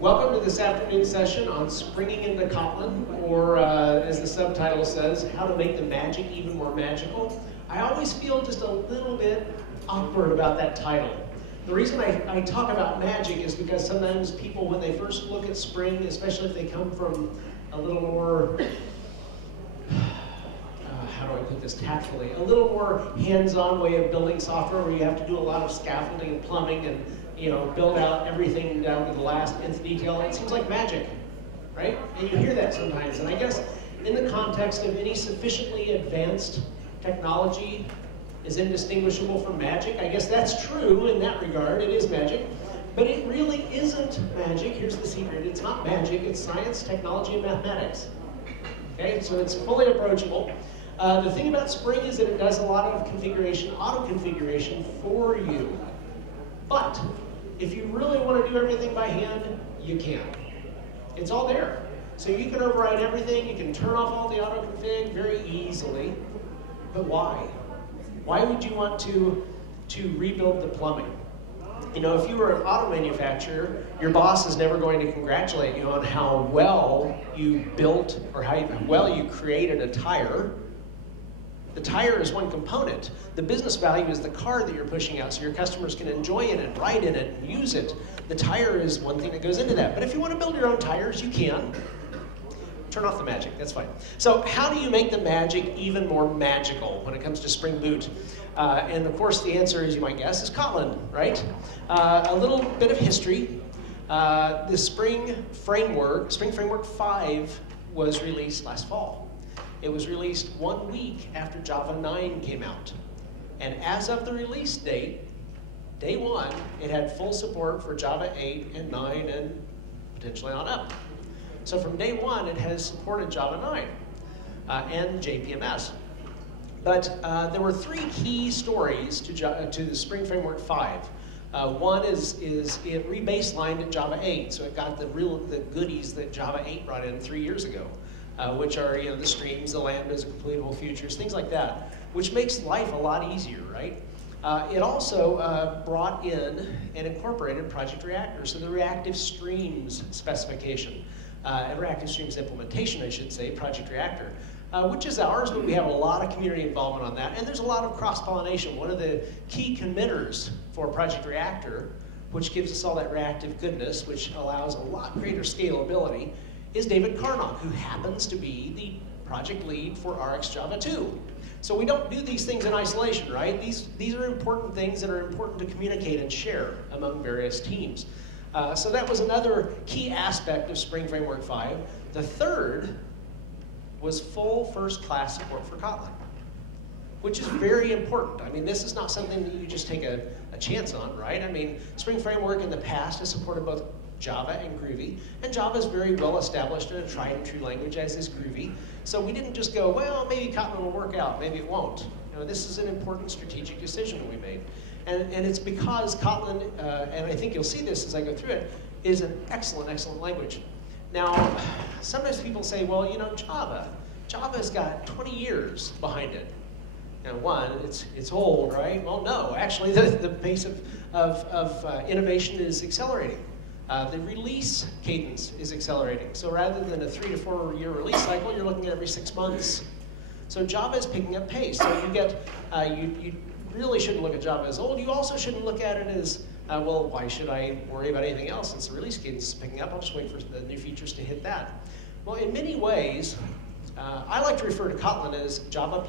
Welcome to this afternoon session on springing into Kotlin, or as the subtitle says, how to make the magic even more magical. I always feel just a little bit awkward about that title. The reason I talk about magic is because sometimes people, when they first look at Spring, especially if they come from a little more, how do I put this tactfully, a little more hands-on way of building software where you have to do a lot of scaffolding and plumbing and build out everything down to the last nth detail. It seems like magic, right? And you hear that sometimes. And I guess in the context of any sufficiently advanced technology is indistinguishable from magic, I guess that's true in that regard. It is magic. But it really isn't magic. Here's the secret. It's not magic. It's science, technology, and mathematics. Okay? So it's fully approachable. The thing about Spring is that it does a lot of configuration, auto-configuration for you. But if you really want to do everything by hand, you can. It's all there. So you can override everything. You can turn off all the auto-config very easily. But why? Why would you want to rebuild the plumbing? If you were an auto manufacturer, your boss is never going to congratulate you on how well you built or how well you created a tire. The tire is one component. The business value is the car that you're pushing out so your customers can enjoy it and ride in it and use it. The tire is one thing that goes into that. But if you want to build your own tires, you can. Turn off the magic, that's fine. So how do you make the magic even more magical when it comes to Spring Boot? And of course the answer, as you might guess, is Kotlin, right? A little bit of history. The Spring Framework 5 was released last fall. It was released 1 week after Java 9 came out. And as of the release date, day one, it had full support for Java 8 and 9 and potentially on up. So from day one, it has supported Java 9 and JPMS. But there were three key stories to the Spring Framework 5. One is it re-baselined Java 8, so it got the goodies that Java 8 brought in 3 years ago. Which are the streams, the lambdas, completable futures, things like that, which makes life a lot easier, right? It also brought in and incorporated Project Reactor, so the reactive streams specification, and reactive streams implementation, I should say, Project Reactor, which is ours, but we have a lot of community involvement on that, and there's a lot of cross-pollination. One of the key committers for Project Reactor, which gives us all that reactive goodness, which allows a lot greater scalability, is David Carnock, who happens to be the project lead for RxJava 2. So we don't do these things in isolation, right? These are important things that are important to communicate and share among various teams. So that was another key aspect of Spring Framework 5. The third was full first-class support for Kotlin, which is very important. I mean, this is not something that you just take a chance on, right? I mean, Spring Framework in the past has supported both Java and Groovy, and Java is very well established and a tried and true language, as is Groovy. So we didn't just go, well, maybe Kotlin will work out, maybe it won't. This is an important strategic decision we made. And it's because Kotlin, and I think you'll see this as I go through it, is an excellent, excellent language. Now, sometimes people say, well, Java's got 20 years behind it. Now, one, it's old, right? Well, no, actually, the pace of innovation is accelerating. The release cadence is accelerating. So rather than a 3 to 4 year release cycle, you're looking at every 6 months. So Java is picking up pace. So you really shouldn't look at Java as old. You also shouldn't look at it as, well, why should I worry about anything else since the release cadence is picking up? I'll just wait for the new features to hit that. Well, in many ways, I like to refer to Kotlin as Java++,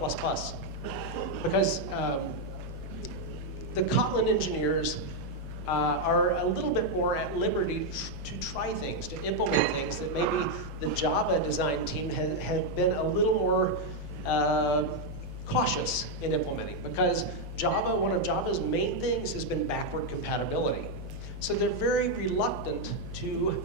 because the Kotlin engineers are a little bit more at liberty to try things, to implement things that maybe the Java design team had been a little more cautious in implementing, because one of Java's main things has been backward compatibility. So they're very reluctant to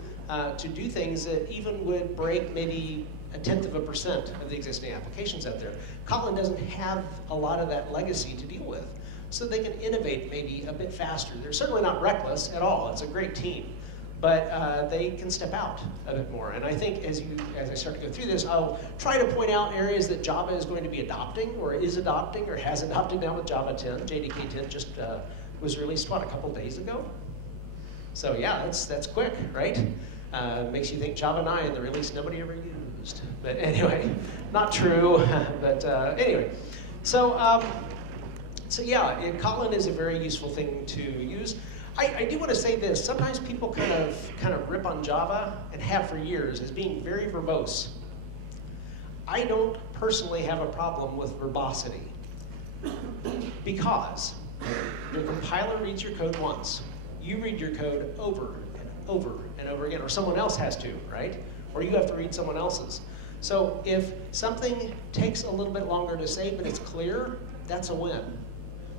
do things that even would break maybe 0.1% of the existing applications out there. Kotlin doesn't have a lot of that legacy to deal with. So they can innovate maybe a bit faster. They're certainly not reckless at all. It's a great team. But they can step out a bit more. And I think as I start to go through this, I'll try to point out areas that Java is going to be adopting, or is adopting, or has adopted now with Java 10. JDK 10 just was released, what, a couple days ago? So yeah, that's quick, right? Makes you think Java 9, the release nobody ever used. But anyway, not true. But anyway, so yeah, Kotlin is a very useful thing to use. I do want to say this. Sometimes people kind of rip on Java, and have for years, as being very verbose. I don't personally have a problem with verbosity, because your compiler reads your code once. You read your code over and over and over again, or someone else has to, right? Or you have to read someone else's. So if something takes a little bit longer to say, but it's clear, that's a win.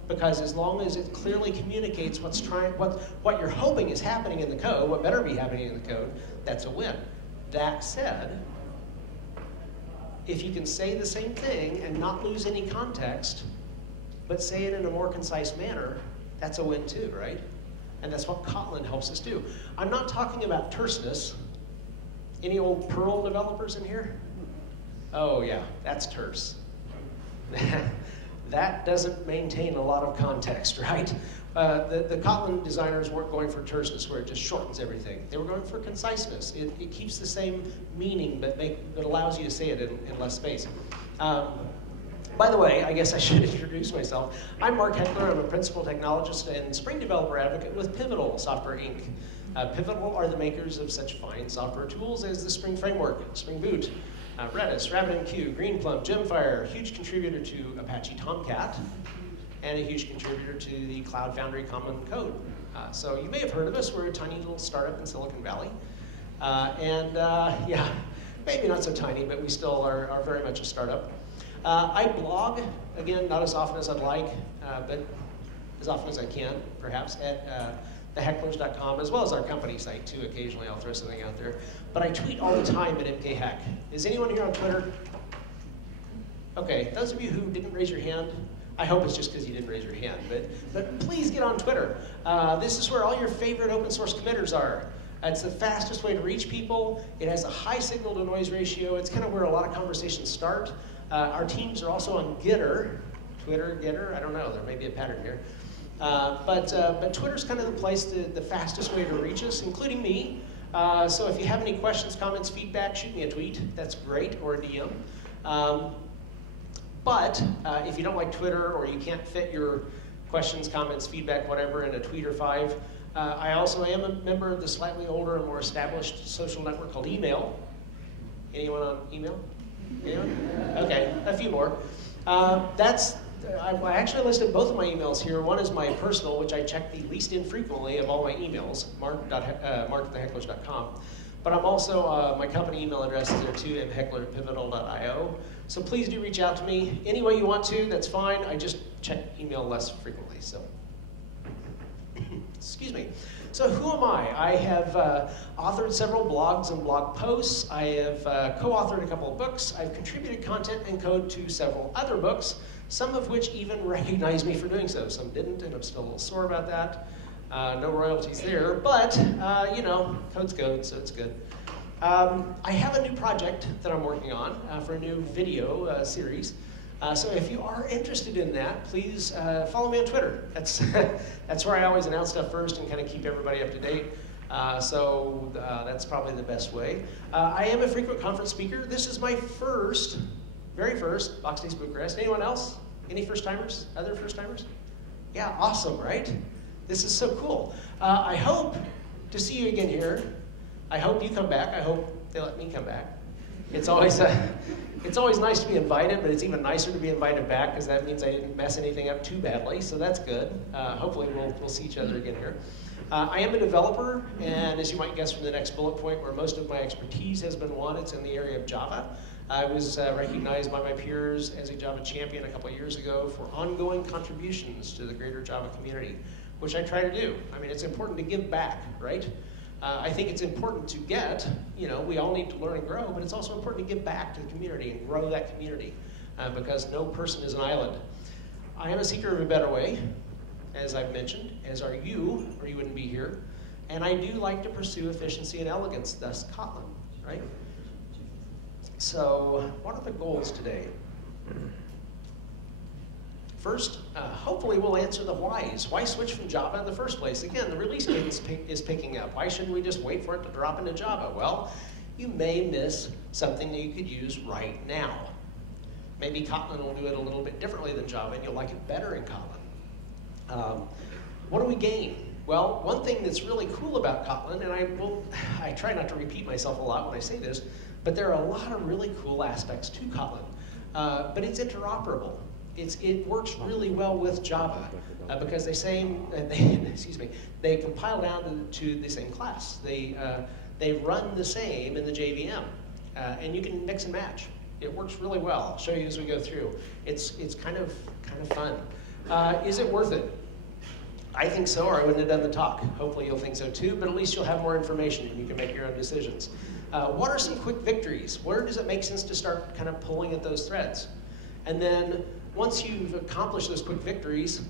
Because as long as it clearly communicates what you're hoping is happening in the code, what better be happening in the code, that's a win. That said, if you can say the same thing and not lose any context, but say it in a more concise manner, that's a win too, right? And that's what Kotlin helps us do. I'm not talking about terseness. Any old Perl developers in here? Oh yeah, that's terse. That doesn't maintain a lot of context, right? The Kotlin designers weren't going for terseness, where it just shortens everything. They were going for conciseness. It keeps the same meaning, but allows you to say it in less space. By the way, I guess I should introduce myself. I'm Mark Heckler. I'm a principal technologist and Spring developer advocate with Pivotal Software, Inc. Pivotal are the makers of such fine software tools as the Spring Framework, Spring Boot, Redis, RabbitMQ, Greenplum, Gemfire, huge contributor to Apache Tomcat, and a huge contributor to the Cloud Foundry Common Code. So you may have heard of us. We're a tiny little startup in Silicon Valley. Yeah, maybe not so tiny, but we still are very much a startup. I blog, again, not as often as I'd like, but as often as I can, perhaps, at thehecklers.com, as well as our company site, too. Occasionally I'll throw something out there. But I tweet all the time at mkheck. Is anyone here on Twitter? Okay, those of you who didn't raise your hand, I hope it's just because you didn't raise your hand, but please get on Twitter. This is where all your favorite open source committers are. It's the fastest way to reach people. It has a high signal to noise ratio. It's kind of where a lot of conversations start. Our teams are also on Gitter, Twitter, Gitter, I don't know, there may be a pattern here. But Twitter's kind of the place, the fastest way to reach us, including me. So if you have any questions, comments, feedback, shoot me a tweet. That's great, or a DM. But if you don't like Twitter, or you can't fit your questions, comments, feedback, whatever, in a tweet or 5, I also am a member of the slightly older and more established social network called Email. Anyone on Email? Anyone? Okay, a few more. I actually listed both of my emails here. One is my personal, which I check the least infrequently of all my emails, mark@thehecklers.com. But I'm also, my company email address is there too, mheckler@pivotal.io. So please do reach out to me any way you want to, that's fine. I just check email less frequently, so. Excuse me. So who am I? I have authored several blogs and blog posts. I have co-authored a couple of books. I've contributed content and code to several other books, some of which even recognize me for doing so. Some didn't, and I'm still a little sore about that. No royalties there, but you know, code's code, so it's good. I have a new project that I'm working on for a new video series. So if you are interested in that, please follow me on Twitter. That's where I always announce stuff first and kind of keep everybody up to date. So that's probably the best way. I am a frequent conference speaker. This is my very first Box Days Bucharest. Anyone else? Any first-timers? Other first-timers? Yeah, awesome, right? This is so cool. I hope to see you again here. I hope you come back. I hope they let me come back. It's always nice to be invited, but it's even nicer to be invited back because that means I didn't mess anything up too badly, so that's good. Hopefully we'll see each other again here. I am a developer, and as you might guess from the next bullet point, where most of my expertise has been won, it's in the area of Java. I was recognized by my peers as a Java champion a couple of years ago for ongoing contributions to the greater Java community, which I try to do. I mean, it's important to give back, right? I think it's important to get, you know, we all need to learn and grow, but it's also important to give back to the community and grow that community because no person is an island. I am a seeker of a better way, as I've mentioned, as are you, or you wouldn't be here. And I do like to pursue efficiency and elegance, thus Kotlin, right? So what are the goals today? First, hopefully we'll answer the whys. Why switch from Java in the first place? Again, the release cadence is picking up. Why shouldn't we just wait for it to drop into Java? Well, you may miss something that you could use right now. Maybe Kotlin will do it a little bit differently than Java, and you'll like it better in Kotlin. What do we gain? Well, one thing that's really cool about Kotlin, and I try not to repeat myself a lot when I say this, but there are a lot of really cool aspects to Kotlin. But it's interoperable. It works really well with Java because they compile down to the same class. They run the same in the JVM, and you can mix and match. It works really well. I'll show you as we go through. It's kind of fun. Is it worth it? I think so, or I wouldn't have done the talk. Hopefully you'll think so too, but at least you'll have more information and you can make your own decisions. What are some quick victories? Where does it make sense to start kind of pulling at those threads? And then once you've accomplished those quick victories,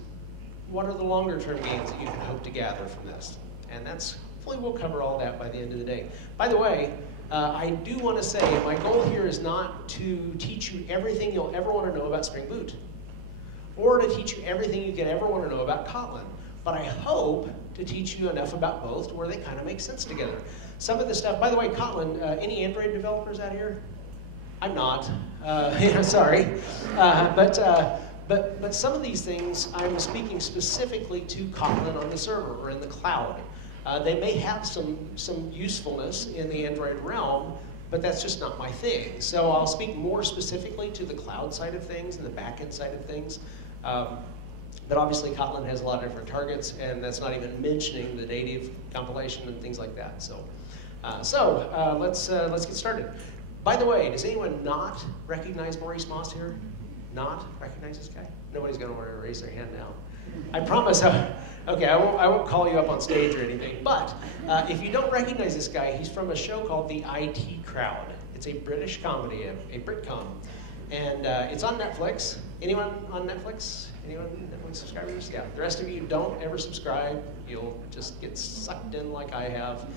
what are the longer term gains that you can hope to gather from this? And hopefully we'll cover all that by the end of the day. By the way, I do want to say my goal here is not to teach you everything you'll ever want to know about Spring Boot, or to teach you everything you could ever want to know about Kotlin. But I hope to teach you enough about both to where they kind of make sense together. Some of the stuff, by the way, Kotlin, any Android developers out here? I'm not, sorry. But some of these things, I'm speaking specifically to Kotlin on the server or in the cloud. They may have some usefulness in the Android realm, but that's just not my thing. So I'll speak more specifically to the cloud side of things and the backend side of things. But obviously Kotlin has a lot of different targets, and that's not even mentioning the native compilation and things like that. So let's get started. By the way, does anyone not recognize Maurice Moss here? Not recognize this guy? Nobody's going to want to raise their hand now. I promise. Okay, I won't call you up on stage or anything. But if you don't recognize this guy, he's from a show called The IT Crowd. It's a British comedy, a Britcom, and it's on Netflix. Anyone on Netflix? Anyone Netflix subscribers? Yeah. The rest of you don't ever subscribe. You'll just get sucked in like I have.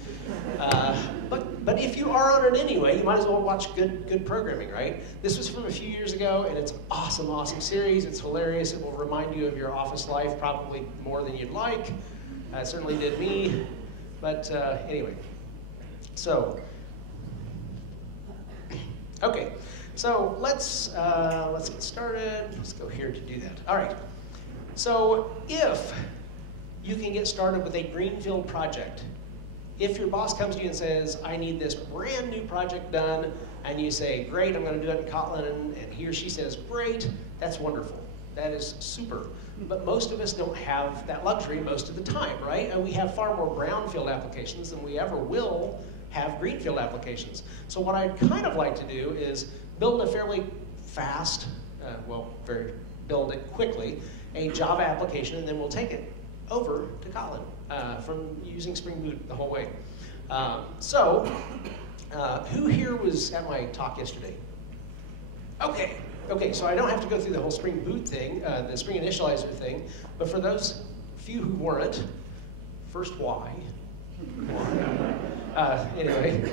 But if you are on it anyway, you might as well watch good programming, right? This was from a few years ago, and it's an awesome, awesome series. It's hilarious. It will remind you of your office life probably more than you'd like. It certainly did me. But anyway, so okay. So let's get started. Let's go here to do that. All right. So if you can get started with a greenfield project, if your boss comes to you and says, I need this brand new project done, and you say, great, I'm going to do it in Kotlin, and he or she says, great, that's wonderful. That is super. But most of us don't have that luxury most of the time, right? And we have far more brownfield applications than we ever will have greenfield applications. So what I'd kind of like to do is build a fairly fast, build it quickly, a Java application, and then we'll take it over to Kotlin from using Spring Boot the whole way. Who here was at my talk yesterday? Okay, so I don't have to go through the whole Spring Boot thing, the Spring Initializer thing, but for those few who weren't, first why? Anyway.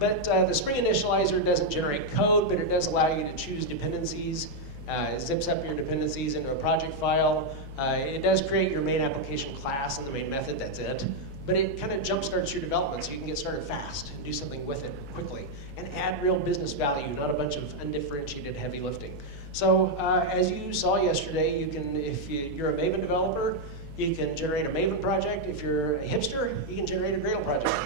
But the Spring Initializer doesn't generate code, but it does allow you to choose dependencies. It zips up your dependencies into a project file. It does create your main application class and the main method, that's it. But it kind of jumpstarts your development so you can get started fast and do something with it quickly and add real business value, not a bunch of undifferentiated heavy lifting. So as you saw yesterday, you can, if you're a Maven developer, you can generate a Maven project. If you're a hipster, you can generate a Gradle project.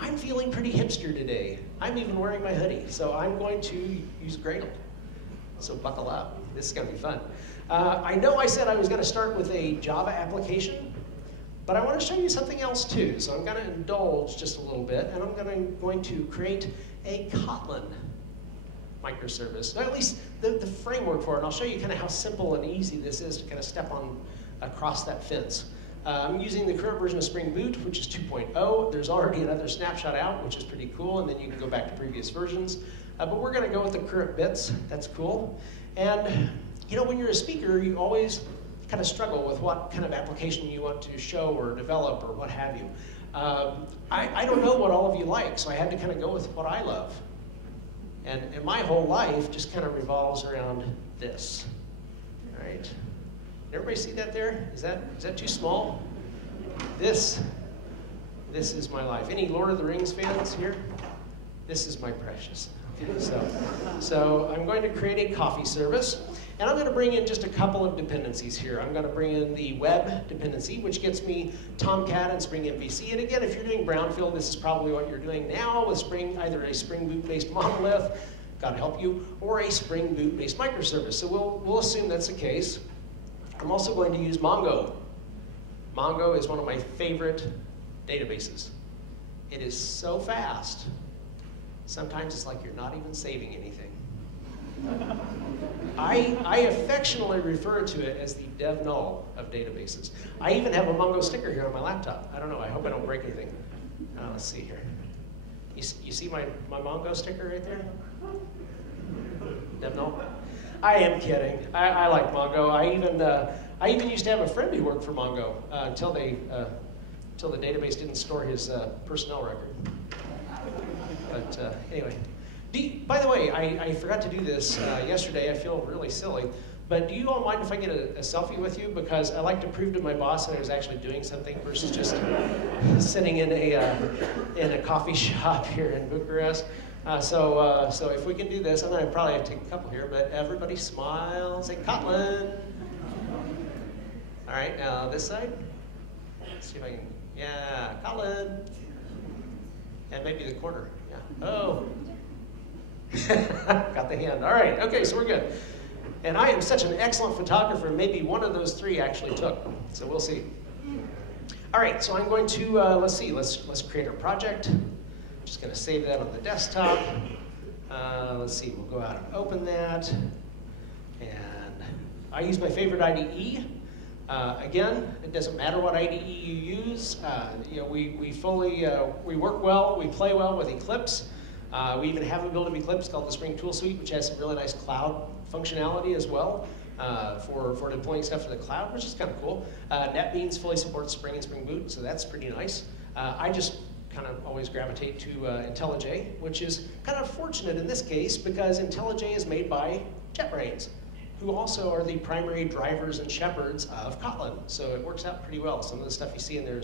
I'm feeling pretty hipster today. I'm even wearing my hoodie, so I'm going to use Gradle. So buckle up. This is going to be fun. I know I said I was going to start with a Java application, but I want to show you something else too. So I'm going to indulge just a little bit, and I'm going to create a Kotlin microservice, or at least the framework for it. And I'll show you kind of how simple and easy this is to kind of step on across that fence. I'm using the current version of Spring Boot, which is 2.0. There's already another snapshot out, which is pretty cool, and then you can go back to previous versions. But we're going to go with the current bits. That's cool. And you know, when you're a speaker, you always kind of struggle with what kind of application you want to show or develop or what have you. I don't know what all of you like, so I had to kind of go with what I love. And my whole life just kind of revolves around this. All right? Everybody see that there? Is that too small? This is my life. Any Lord of the Rings fans here? This is my precious. Okay, so I'm going to create a coffee service, and I'm going to bring in just a couple of dependencies here. I'm going to bring in the web dependency, which gets me Tomcat and Spring MVC. And again, if you're doing brownfield, this is probably what you're doing now with either a Spring Boot-based monolith, God help you, or a Spring Boot-based microservice. So we'll assume that's the case. I'm also going to use Mongo. Mongo is one of my favorite databases. It is so fast. Sometimes it's like you're not even saving anything. I affectionately refer to it as the dev null of databases. I even have a Mongo sticker here on my laptop. I don't know, I hope I don't break anything. Let's see here. You see my Mongo sticker right there? Dev null? I am kidding. I like Mongo. I even used to have a friend who worked for Mongo until the database didn't store his personnel record. But anyway, by the way, I forgot to do this yesterday. I feel really silly. But do you all mind if I get a selfie with you? Because I like to prove to my boss that I was actually doing something versus just sitting in a coffee shop here in Bucharest. So if we can do this, I'm going to probably have to take a couple here, but everybody smile, say Kotlin. All right, now this side. Let's see if I can, yeah, Kotlin. And maybe the corner, yeah. Oh. Got the hand, all right, okay, so we're good. And I am such an excellent photographer, maybe one of those three actually took, so we'll see. All right, so I'm going to, let's create our project. Just going to save that on the desktop. Let's see, we'll go out and open that. And I use my favorite IDE. Again, it doesn't matter what IDE you use. We work well, we play well with Eclipse. We even have a build of Eclipse called the Spring Tool Suite, which has some really nice cloud functionality as well for deploying stuff to the cloud, which is kind of cool. NetBeans fully supports Spring and Spring Boot, so that's pretty nice. I just kind of always gravitate to IntelliJ, which is kind of fortunate in this case because IntelliJ is made by JetBrains, who also are the primary drivers and shepherds of Kotlin. So it works out pretty well. Some of the stuff you see in there,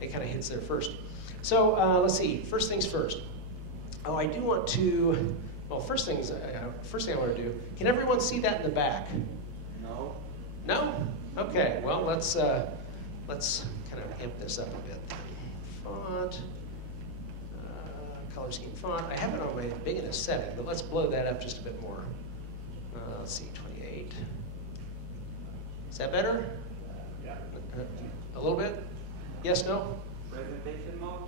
it kind of hits there first. So let's see, first things first. Oh, I do want to, well, first thing I want to do, can everyone see that in the back? No. No? Okay, well, let's kind of amp this up a bit. Font, color scheme font. I have it on my biggest setting, but let's blow that up just a bit more. Let's see, 28. Is that better? Yeah. A little bit? Yes, no? Presentation mode?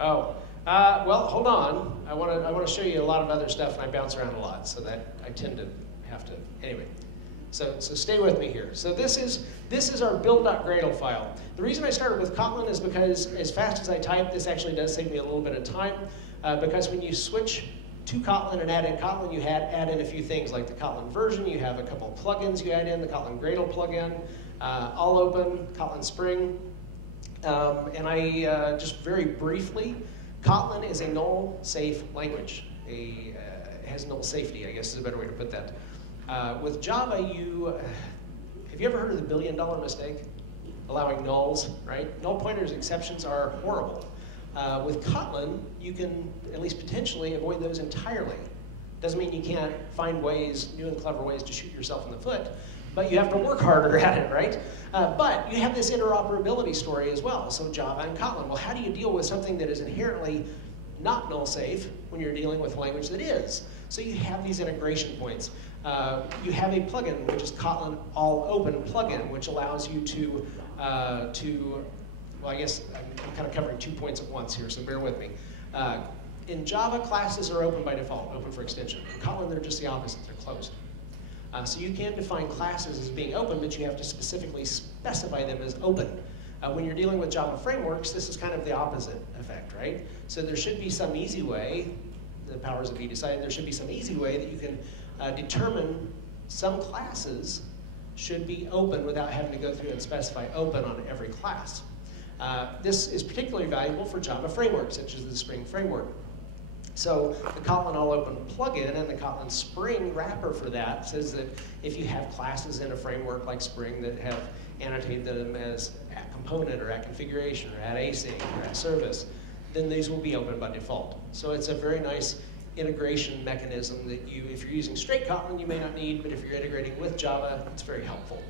Oh, well, hold on. I want to show you a lot of other stuff, and I bounce around a lot, so that I tend to have to. Anyway, so stay with me here. So this is our build.gradle file. The reason I started with Kotlin is because as fast as I type, this actually does save me a little bit of time. Because when you switch to Kotlin and add in Kotlin, you add in a few things like the Kotlin version. You have a couple of plugins you add in, the Kotlin Gradle plugin, all open, Kotlin Spring. And I just very briefly, Kotlin is a null safe language. It has null safety, I guess is a better way to put that. With Java, have you ever heard of the $1 billion mistake? Allowing nulls, right? Null pointers exceptions are horrible. With Kotlin, you can at least potentially avoid those entirely. Doesn't mean you can't find ways, new and clever ways to shoot yourself in the foot, but you have to work harder at it, right? But you have this interoperability story as well, so Java and Kotlin. Well, how do you deal with something that is inherently not null safe when you're dealing with a language that is? So you have these integration points. You have a plugin, which is Kotlin All Open plugin, which allows you to well, I guess I'm kind of covering 2 points at once here, so bear with me. In Java, classes are open by default, open for extension. In Kotlin, they're just the opposite, they're closed. So you can define classes as being open, but you have to specifically specify them as open. When you're dealing with Java frameworks, this is kind of the opposite effect, right? So there should be some easy way, the powers that be decided, there should be some easy way that you can determine some classes should be open without having to go through and specify open on every class. This is particularly valuable for Java frameworks, such as the Spring framework. So the Kotlin All Open plugin and the Kotlin Spring wrapper for that says that if you have classes in a framework like Spring that have annotated them as at component or at configuration or at async or at service, then these will be open by default. So it's a very nice integration mechanism that you, if you're using straight Kotlin, you may not need, but if you're integrating with Java, it's very helpful.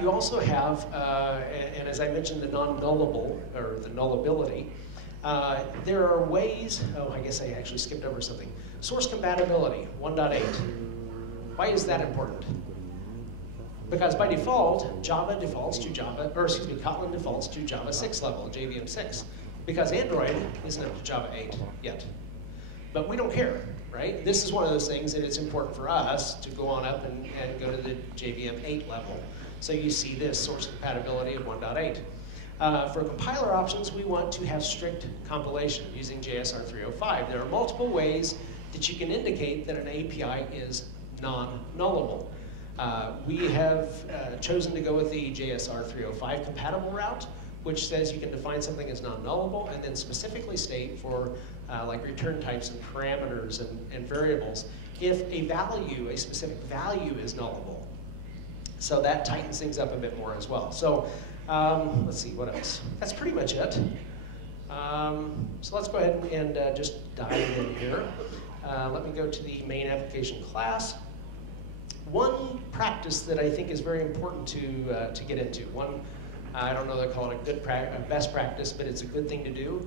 You also have, and as I mentioned, the non-nullable, or the nullability. There are ways, oh, I guess I actually skipped over something. Source compatibility, 1.8. Why is that important? Because by default, Java defaults to Java, or excuse me, Kotlin defaults to Java 6 level, JVM 6. Because Android isn't up to Java 8 yet. But we don't care, right? This is one of those things that it's important for us to go on up and go to the JVM 8 level. So you see this source compatibility of 1.8. For compiler options, we want to have strict compilation using JSR 305. There are multiple ways that you can indicate that an API is non-nullable. We have chosen to go with the JSR 305 compatible route, which says you can define something as non-nullable and then specifically state for like return types and parameters and variables if a value, a specific value is nullable. So that tightens things up a bit more as well. So let's see, what else? That's pretty much it. So let's go ahead and just dive in here. Let me go to the main application class. One practice that I think is very important to get into, one, I don't know they call it a best practice, but it's a good thing to do,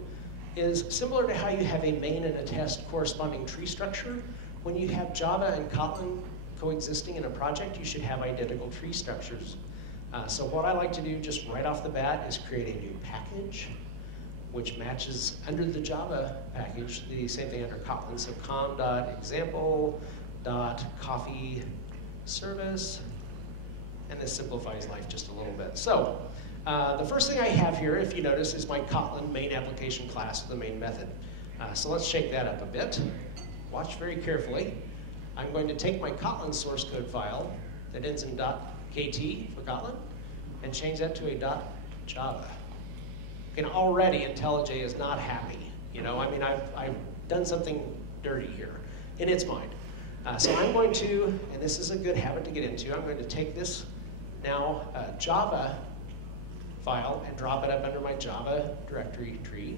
is similar to how you have a main and a test corresponding tree structure. When you have Java and Kotlin coexisting in a project, you should have identical tree structures. So what I like to do just right off the bat is create a new package, which matches under the Java package, the same thing under Kotlin. So com.example.coffee service, and this simplifies life just a little bit. So the first thing I have here, if you notice, is my Kotlin main application class, the main method. So let's shake that up a bit. Watch very carefully. I'm going to take my Kotlin source code file that ends in .kt for Kotlin and change that to a .java. And already IntelliJ is not happy. You know, I mean, I've done something dirty here in its mind. So I'm going to, and this is a good habit to get into, I'm going to take this now Java file and drop it up under my Java directory tree.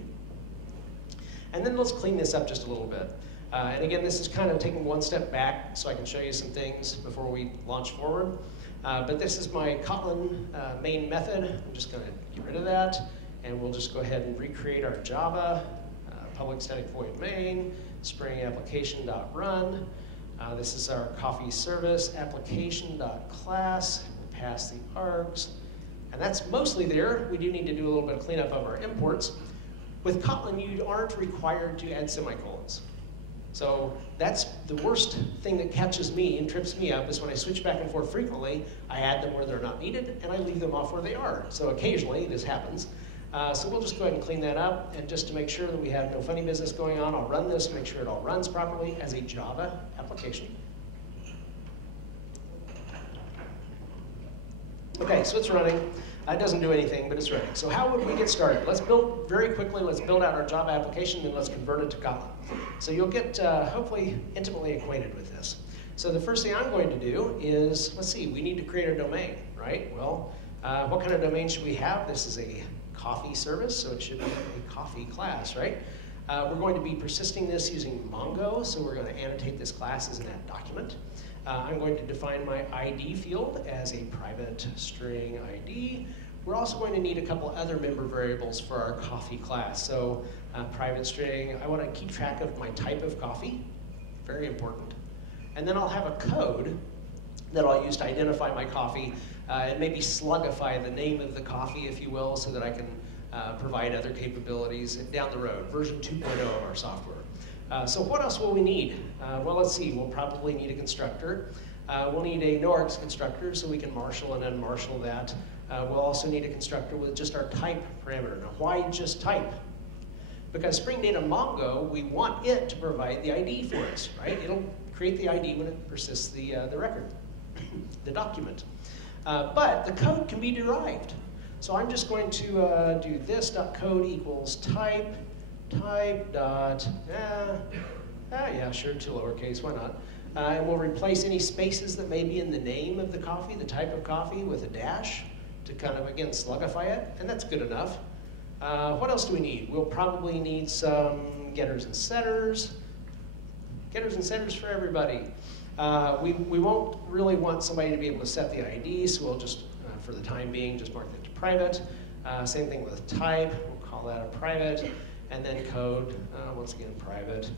And then let's clean this up just a little bit. And again, this is kind of taking one step back so I can show you some things before we launch forward. But this is my Kotlin main method. I'm just going to get rid of that. And we'll just go ahead and recreate our Java, public static void main, spring application.run. This is our coffee service application.class. We pass the args. And that's mostly there. We do need to do a little bit of cleanup of our imports. With Kotlin, you aren't required to add semicolons. So that's the worst thing that catches me and trips me up is when I switch back and forth frequently, I add them where they're not needed, and I leave them off where they are. So occasionally this happens. So we'll just go ahead and clean that up, and just to make sure that we have no funny business going on, I'll run this, make sure it all runs properly as a Java application. Okay, so it's running. It doesn't do anything, but it's running. So how would we get started? Let's build, very quickly, let's build out our Java application, and let's convert it to Kotlin. So you'll get, hopefully, intimately acquainted with this. So the first thing I'm going to do is, let's see, we need to create a domain, right? Well, what kind of domain should we have? This is a coffee service, so it should be a coffee class, right? We're going to be persisting this using Mongo, so we're going to annotate this class as an add document. I'm going to define my ID field as a private string ID. We're also going to need a couple other member variables for our coffee class. So private string, I want to keep track of my type of coffee, very important. And then I'll have a code that I'll use to identify my coffee and maybe slugify the name of the coffee, if you will, so that I can provide other capabilities down the road, version 2.0 of our software. So what else will we need? Well, let's see, we'll probably need a constructor. We'll need a no-args constructor so we can marshal and unmarshal that. We'll also need a constructor with just our type parameter. Now, why just type? Because Spring Data Mongo, we want it to provide the ID for us, right? It'll create the ID when it persists the record, the document. But the code can be derived. So I'm just going to do this.code equals type type dot, yeah, sure, to lowercase, why not? And we'll replace any spaces that may be in the name of the coffee, the type of coffee, with a dash to kind of, again, slugify it, and that's good enough. What else do we need? We'll probably need some getters and setters. Getters and setters for everybody. We won't really want somebody to be able to set the ID, so we'll just, for the time being, just mark that to private. Same thing with type, we'll call that a private. And then code, once again, private.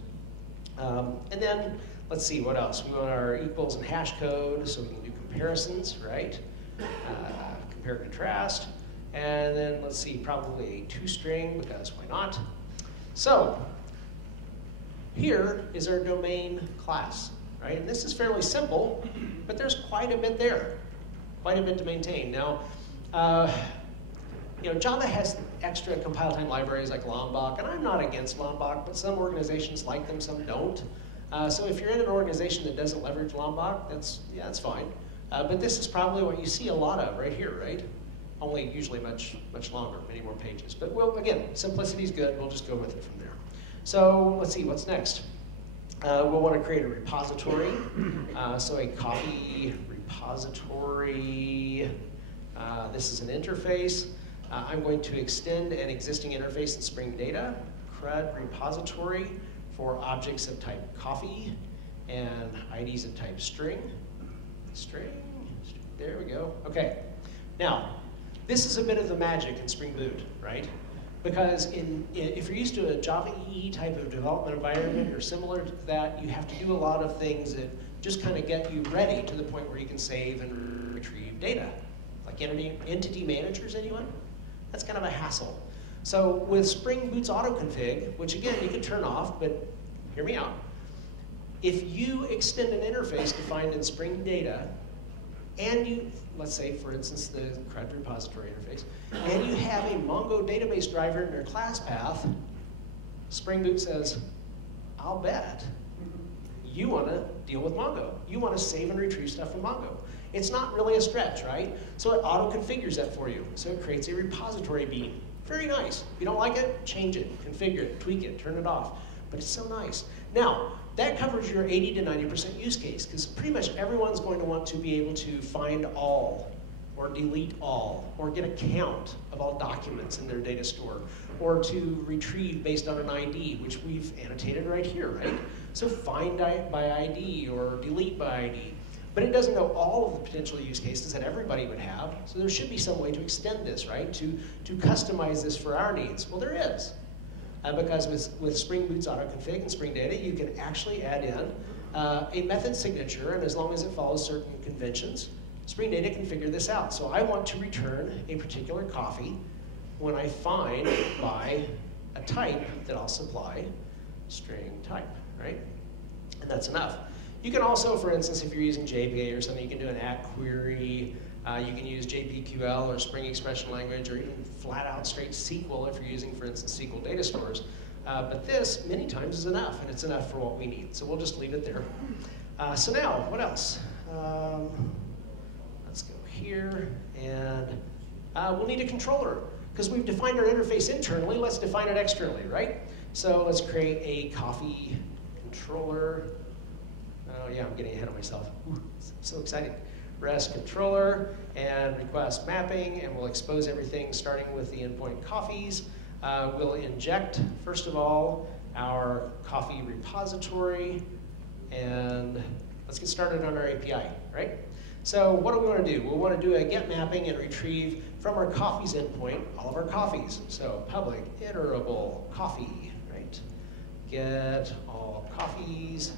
And then, let's see, what else? We want our equals and hash code, so we can do comparisons, right? Compare, contrast. And then, let's see, probably a toString, because why not? So, here is our domain class, right? And this is fairly simple, but there's quite a bit there, quite a bit to maintain. Now, Java has extra compile time libraries like Lombok, and I'm not against Lombok, but some organizations like them, some don't. So if you're in an organization that doesn't leverage Lombok, that's fine. But this is probably what you see a lot of right here, right? Only usually much longer, many more pages. But again, simplicity is good. We'll just go with it from there. So let's see, what's next? We'll want to create a repository. So a coffee repository. This is an interface. I'm going to extend an existing interface in Spring Data, CRUD repository for objects of type coffee and IDs of type string. String, there we go. Okay, now, this is a bit of the magic in Spring Boot, right? Because if you're used to a Java EE type of development environment or similar to that, you have to do a lot of things that just kind of get you ready to the point where you can save and retrieve data. Like entity managers, anyone? That's kind of a hassle. So with Spring Boot's autoconfig, which again you can turn off, but hear me out. If you extend an interface defined in Spring Data, and you, let's say for instance the CRUD repository interface, and you have a Mongo database driver in your class path, Spring Boot says, I'll bet you want to deal with Mongo. You want to save and retrieve stuff from Mongo. It's not really a stretch, right? So it auto-configures that for you. So it creates a repository bean. Very nice. If you don't like it, change it, configure it, tweak it, turn it off. But it's so nice. Now, that covers your 80 to 90% use case, because pretty much everyone's going to want to be able to find all, or delete all, or get a count of all documents in their data store, or to retrieve based on an ID, which we've annotated right here, right? So find by ID, or delete by ID. But it doesn't know all of the potential use cases that everybody would have, so there should be some way to extend this, right? To customize this for our needs. Well, there is. Because with Spring Boot's autoconfig and Spring Data, you can actually add in a method signature, and as long as it follows certain conventions, Spring Data can figure this out. So I want to return a particular coffee when I find by a type that I'll supply, string type, right? And that's enough. You can also, for instance, if you're using JPA or something, you can do an @query. You can use JPQL or Spring Expression Language, or even flat out straight SQL if you're using, for instance, SQL data stores. But this, many times, is enough, and it's enough for what we need. So we'll just leave it there. So now, what else? Let's go here, and we'll need a controller. Because we've defined our interface internally, let's define it externally, right? So let's create a coffee controller. Oh yeah, I'm getting ahead of myself. Ooh, so exciting. REST controller and request mapping, and we'll expose everything starting with the endpoint coffees. We'll inject, first of all, our coffee repository, and let's get started on our API, right? So what do we want to do? We'll want to do a get mapping and retrieve from our coffees endpoint all of our coffees. So public iterable coffee, right? Get all coffees.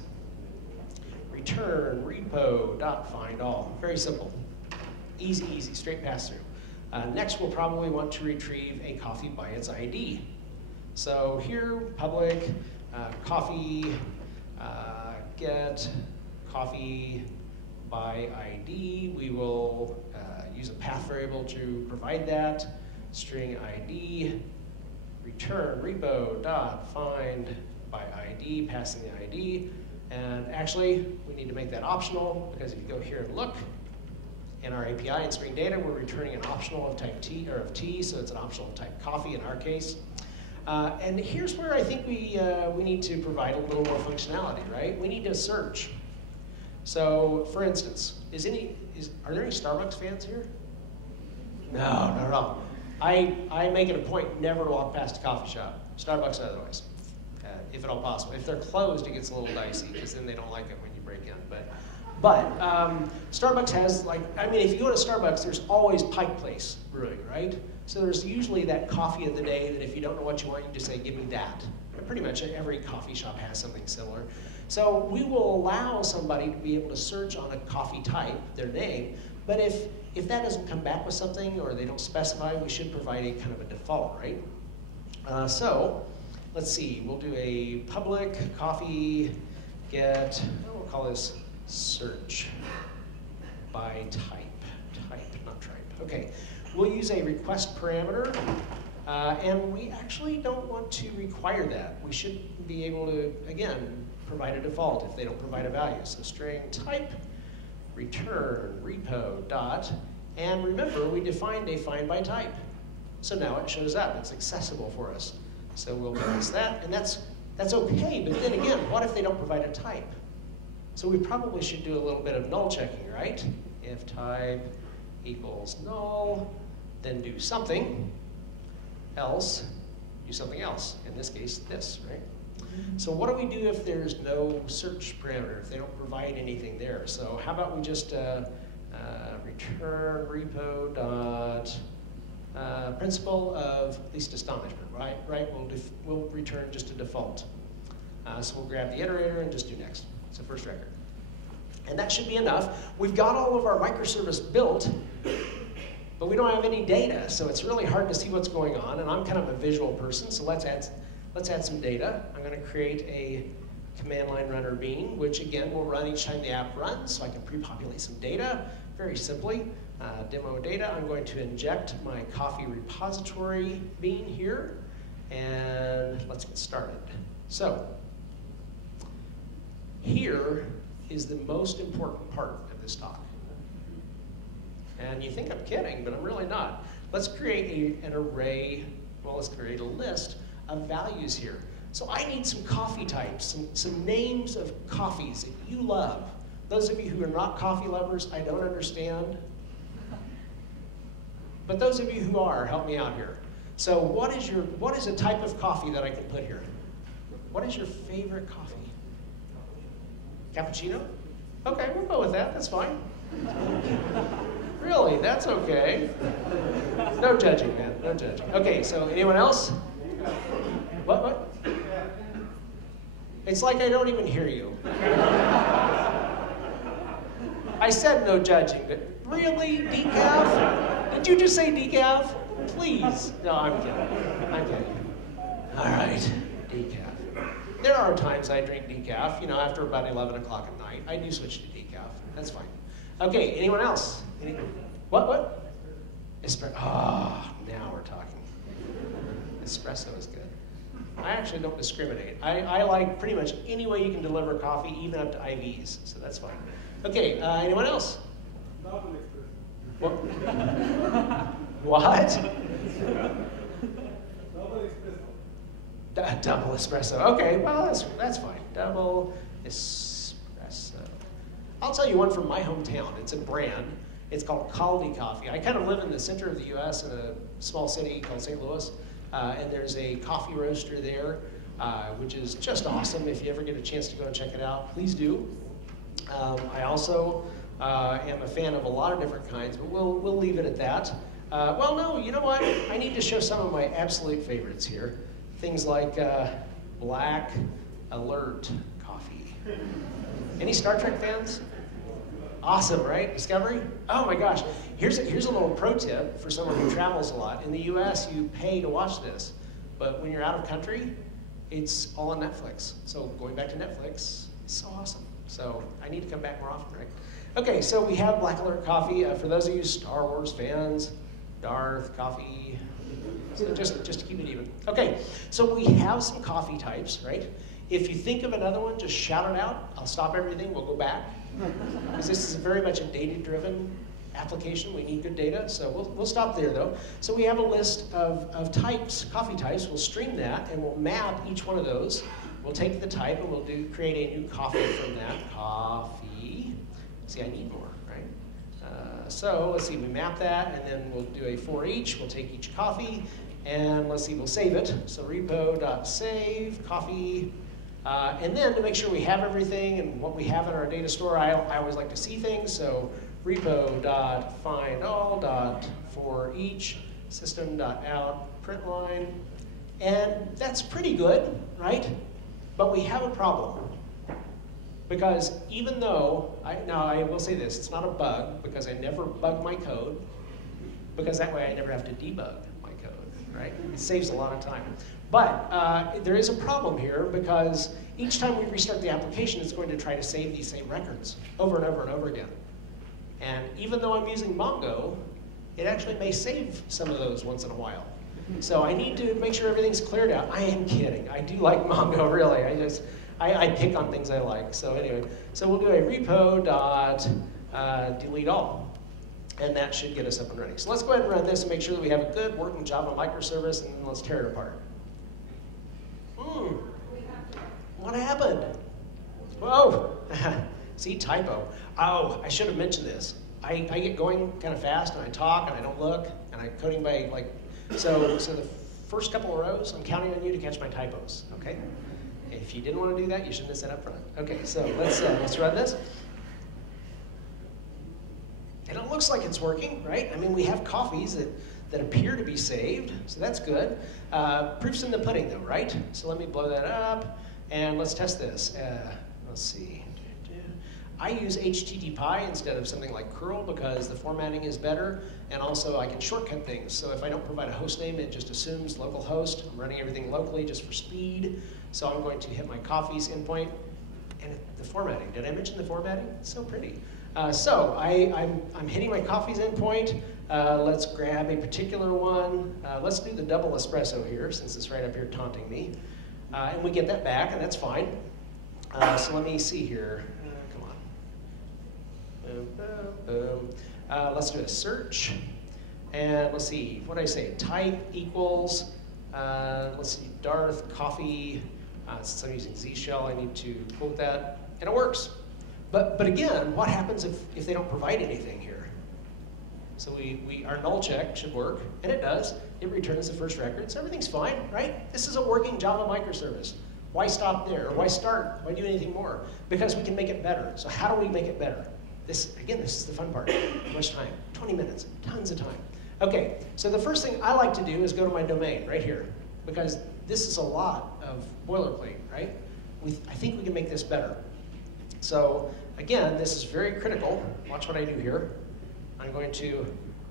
Return repo.find all. Very simple. Easy, easy, straight pass through. Next, we'll probably want to retrieve a coffee by its ID. So here, public coffee, get coffee by ID. We will use a path variable to provide that. String ID, return repo.find by ID, passing the ID. And actually, we need to make that optional, because if you go here and look in our API in Spring Data, we're returning an optional of type T, or of T, so it's an optional of type coffee in our case. And here's where I think we need to provide a little more functionality, right? We need to search. So, for instance, are there any Starbucks fans here? No, not at all. I make it a point never to walk past a coffee shop, Starbucks or otherwise, if at all possible. If they're closed, it gets a little dicey because then they don't like it when you break in. But Starbucks has, like, I mean, if you go to Starbucks, there's always Pike Place Brewing, right? So there's usually that coffee of the day that if you don't know what you want, you just say, give me that. And pretty much every coffee shop has something similar. So we will allow somebody to be able to search on a coffee type, their name, but if that doesn't come back with something or they don't specify, we should provide a kind of a default, right? So let's see, we'll do a public coffee get, we'll call this search by type, not tripe. Okay, we'll use a request parameter, and we actually don't want to require that. We should be able to, again, provide a default if they don't provide a value. So string type, return, repo, dot, and remember, we defined a find by type. So now it shows up, it's accessible for us. So we'll pass that, and that's okay, but then again, what if they don't provide a type? So we probably should do a little bit of null checking, right? If type equals null, then do something, else do something else. In this case, this, right? So what do we do if there's no search parameter, if they don't provide anything there? So how about we just return repo dot principle of least astonishment, right? We'll return just a default. So we'll grab the iterator and just do next. It's the first record. And that should be enough. We've got all of our microservice built, but we don't have any data, so it's really hard to see what's going on. And I'm kind of a visual person, so let's add some data. I'm going to create a command line runner bean, which again will run each time the app runs, so I can pre-populate some data very simply. Demo data, I'm going to inject my coffee repository bean here, and let's get started. So here is the most important part of this talk. And you think I'm kidding, but I'm really not. Let's create an array, well, let's create a list of values here. So I need some coffee types, some names of coffees that you love. Those of you who are not coffee lovers, I don't understand. But those of you who are, help me out here. So what is a type of coffee that I can put here? What is your favorite coffee? Cappuccino? Okay, we'll go with that, that's fine. Really, that's okay. No judging, man, no judging. Okay, so anyone else? What? It's like I don't even hear you. I said no judging, but really, decaf? Did you just say decaf? Please. No, I'm kidding. All right, decaf. There are times I drink decaf, after about 11 o'clock at night. I do switch to decaf. That's fine. Okay, anyone else? What? Espresso. Ah, now we're talking. Espresso is good. I actually don't discriminate. I like pretty much any way you can deliver coffee, even up to IVs, so that's fine. Okay, anyone else? Double espresso. What? Double espresso. Double espresso. Okay, well, that's fine. Double espresso. I'll tell you one from my hometown. It's a brand. It's called Caldi Coffee. I kind of live in the center of the U.S. in a small city called St. Louis, and there's a coffee roaster there, which is just awesome. If you ever get a chance to go and check it out, please do. I also am a fan of a lot of different kinds, but we'll leave it at that. Well, no, you know what? I need to show some of my absolute favorites here. Things like Black Alert Coffee. Any Star Trek fans? Awesome, right? Discovery? Oh my gosh. Here's a little pro tip for someone who travels a lot. In the US, you pay to watch this. But when you're out of country, it's all on Netflix. So going back to Netflix, it's so awesome. So I need to come back more often, right? Okay, so we have Black Alert Coffee. For those of you Star Wars fans, Darth, coffee, so just to keep it even. Okay, so we have some coffee types, right? If you think of another one, just shout it out. I'll stop everything, we'll go back. Because this is very much a data-driven application. We need good data, so we'll stop there though. So we have a list of types, coffee types. We'll stream that and we'll map each one of those. We'll take the type and we'll create a new coffee from that. Coffee. See, I need more, right? So let's see, we map that and then we'll do a for each. We'll take each coffee and let's see, we'll save it. So repo.save coffee. And then to make sure we have everything and what we have in our data store, I always like to see things. So repo.findAll.forEach system.out println. And that's pretty good, right? But we have a problem. Because even though, now I will say this, it's not a bug because I never bug my code, because that way I never have to debug my code, right? It saves a lot of time. But there is a problem here because each time we restart the application, it's going to try to save these same records over and over and over again. And even though I'm using Mongo, it actually may save some of those once in a while. So I need to make sure everything's cleared out. I am kidding. I do like Mongo, really. I pick on things I like. So anyway, so we'll do a repo.delete all. And that should get us up and running. So let's go ahead and run this and make sure that we have a good working Java microservice, and then let's tear it apart. What happened? Whoa. See, typo. Oh, I should have mentioned this. I get going kind of fast, and I talk, and I don't look, and I'm coding by, like, so the first couple of rows, I'm counting on you to catch my typos, okay? If you didn't want to do that, you shouldn't have said up front. Okay, so let's run this. And it looks like it's working, right? I mean, we have coffees that appear to be saved, so that's good. Proof's in the pudding, though, right? So let me blow that up, and let's test this. Let's see. I use HTTPy instead of something like curl because the formatting is better, and also I can shortcut things. So if I don't provide a host name, it just assumes localhost. I'm running everything locally just for speed. So I'm going to hit my coffees endpoint, and the formatting. Did I mention the formatting? It's so pretty. So I'm hitting my coffees endpoint. Let's grab a particular one. Let's do the double espresso here, since it's right up here taunting me. And we get that back, and that's fine. So let me see here. Come on. Boom, boom, boom. Let's do a search. And let's see, what did I say? Type equals, let's see, Darth, coffee. Since I'm using Z shell, I need to quote that. And it works. But again, what happens if they don't provide anything here? So our null check should work, and it does. It returns the first record, so everything's fine, right? This is a working Java microservice. Why stop there? Or why start? Why do anything more? Because we can make it better. So how do we make it better? This is the fun part. How much time? 20 minutes, tons of time. Okay, so the first thing I like to do is go to my domain right here, because this is a lot of boilerplate, right? I think we can make this better. So again, this is very critical. Watch what I do here. I'm going to